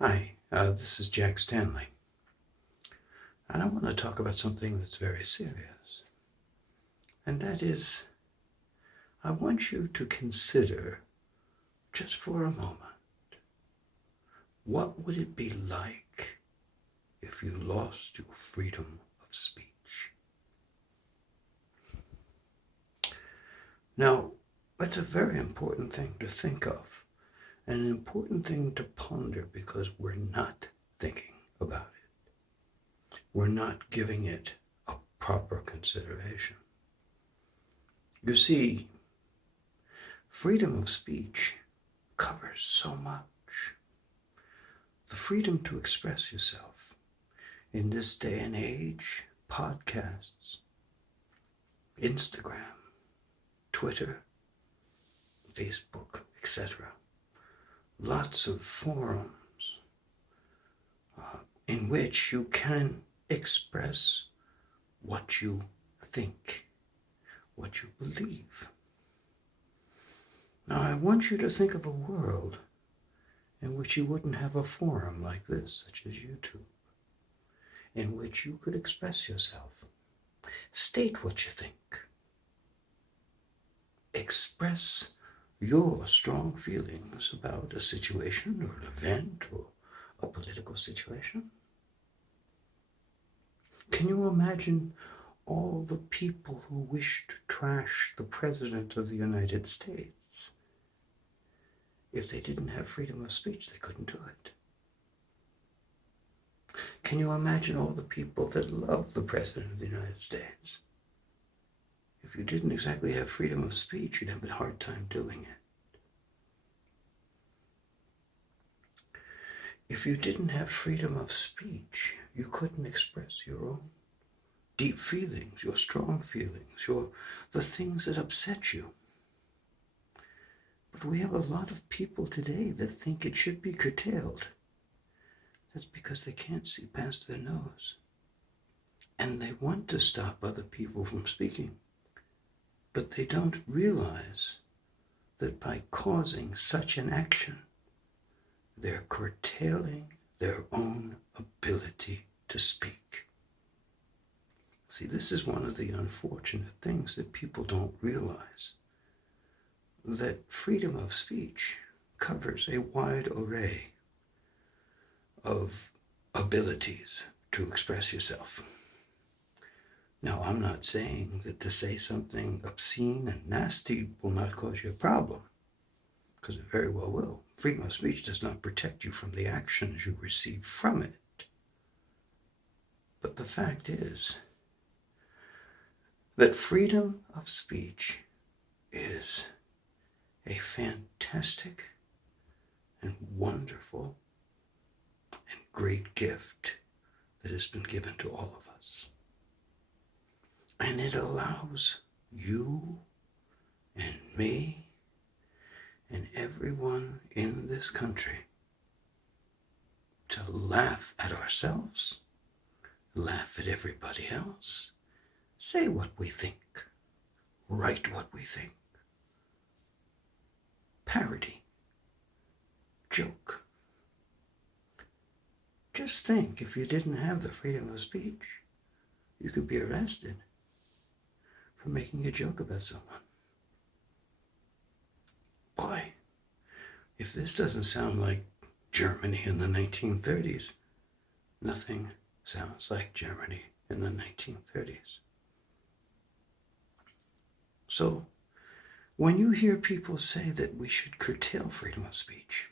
Hi, this is Jack Stanley, and I want to talk about something that's very serious. And that is, I want you to consider, just for a moment, what would it be like if you lost your freedom of speech? Now, that's a very important thing to think of, and an important thing to ponder because we're not thinking about it. We're not giving it a proper consideration. You see, freedom of speech covers so much. The freedom to express yourself. In this day and age, podcasts, Instagram, Twitter, Facebook, etc. Lots of forums in which you can express what you think, what you believe. Now, I want you to think of a world in which you wouldn't have a forum like this, such as YouTube, in which you could express yourself. State what you think. Express your strong feelings about a situation or an event or a political situation. Can you imagine all the people who wish to trash the President of the United States? If they didn't have freedom of speech, they couldn't do it. Can you imagine all the people that love the President of the United States? If you didn't exactly have freedom of speech, you'd have a hard time doing it. If you didn't have freedom of speech, you couldn't express your own deep feelings, your strong feelings, the things that upset you. But we have a lot of people today that think it should be curtailed. That's because they can't see past their nose. And they want to stop other people from speaking. But they don't realize that by causing such an action, they're curtailing their own ability to speak. See, this is one of the unfortunate things that people don't realize, that freedom of speech covers a wide array of abilities to express yourself. Now, I'm not saying that to say something obscene and nasty will not cause you a problem, because it very well will. Freedom of speech does not protect you from the actions you receive from it. But the fact is that freedom of speech is a fantastic and wonderful and great gift that has been given to all of us. And it allows you and me and everyone in this country to laugh at ourselves, laugh at everybody else, say what we think, write what we think, parody, joke. Just think, if you didn't have the freedom of speech, you could be arrested for making a joke about someone. Boy, if this doesn't sound like Germany in the 1930s, nothing sounds like Germany in the 1930s. So, when you hear people say that we should curtail freedom of speech,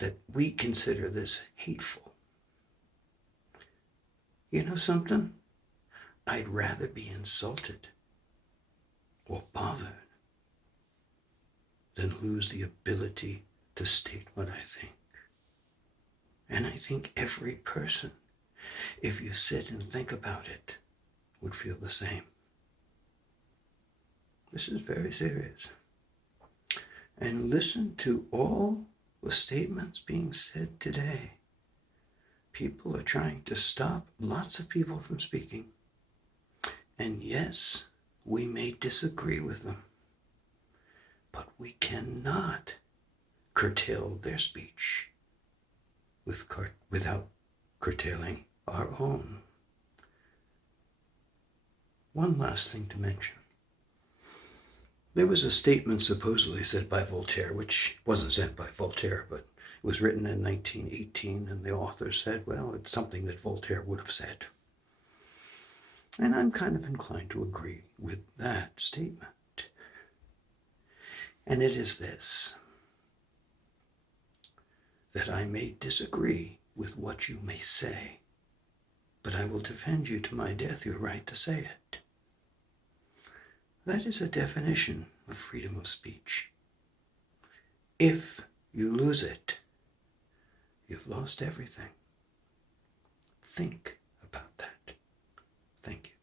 that we consider this hateful, you know something? I'd rather be insulted or bothered than lose the ability to state what I think. And I think every person, if you sit and think about it, would feel the same. This is very serious. And listen to all the statements being said today. People are trying to stop lots of people from speaking. And yes, we may disagree with them, but we cannot curtail their speech without curtailing our own. One last thing to mention. There was a statement supposedly said by Voltaire, which wasn't said by Voltaire, but it was written in 1918, and the author said, well, it's something that Voltaire would have said. And I'm kind of inclined to agree with that statement. And it is this, that I may disagree with what you may say, but I will defend you to my death your right to say it. That is a definition of freedom of speech. If you lose it, you've lost everything. Think about that. Thank you.